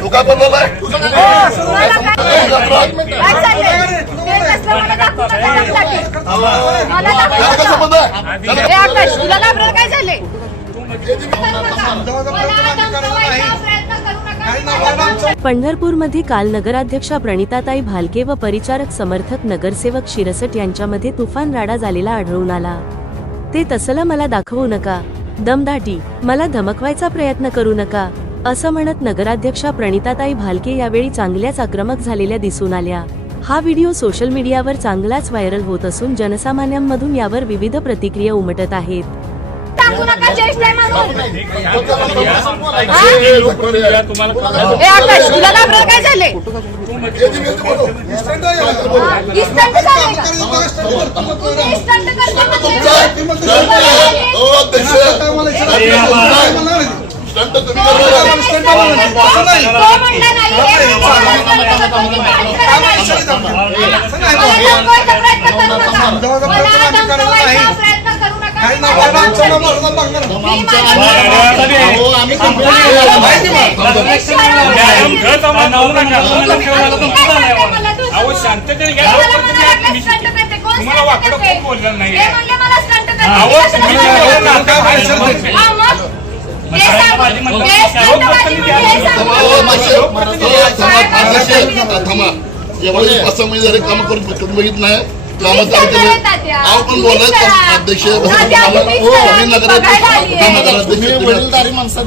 तू काय बोललाय? तुला घाबरलं काय झाले? पंढरपूरमध्ये काल नगराध्यक्षा प्रणिताताई भालके व परिचारक समर्थक नगरसेवक शिरसट यांच्यामध्ये तुफान राडा झालेला आढळून आला। ते तसलं मला दाखवू नका, दमदाटी, मला धमकवायचा प्रयत्न करू नका असं म्हणत नगराध्यक्षा प्रणिताताई भालके यावेळी चांगल्याच आक्रमक झालेल्या दिसून आल्या। हा व्हिडिओ सोशल मीडियावर चांगलाच व्हायरल होत असून जनसामान्यांमधून यावर विविध प्रतिक्रिया उमटत आहेत। तुला घाबरलं काय झाले? तुम्हाला वाकडं खूप बोललं नाही। असं मी जरी काम करून बघितलं नाही कामाचं पण बोलत अध्यक्ष वडीलधारी माणसं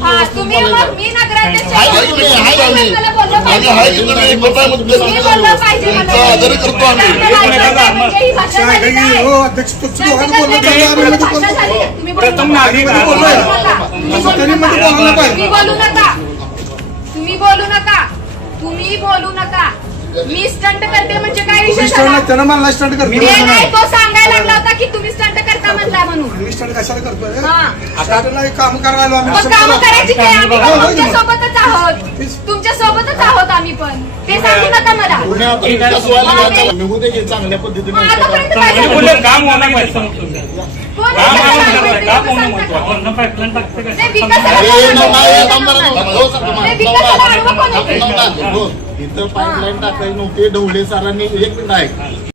आदर करतो आम्ही। प्रथम नागरिक तुम्ही बोलू नका। मी स्टंट करते म्हणजे काय विषय? स्टंट नाही, तो सांगायला लागला होता की तुम्ही स्टंट करता म्हणला म्हणून। मी स्टंट कशाला करतोय? आता काम करायला काम करायची काय? आम्ही तुमच्या सोबतच आहोत, तुमच्या सोबतच आहोत आम्ही पण। ते सांगू नका मला। चांगल्या पद्धतीने काम होणार पाहिजे। इथं पाईपलाईन टाकायला नव्हते ढवळे सरांनी एक मिनिट आहे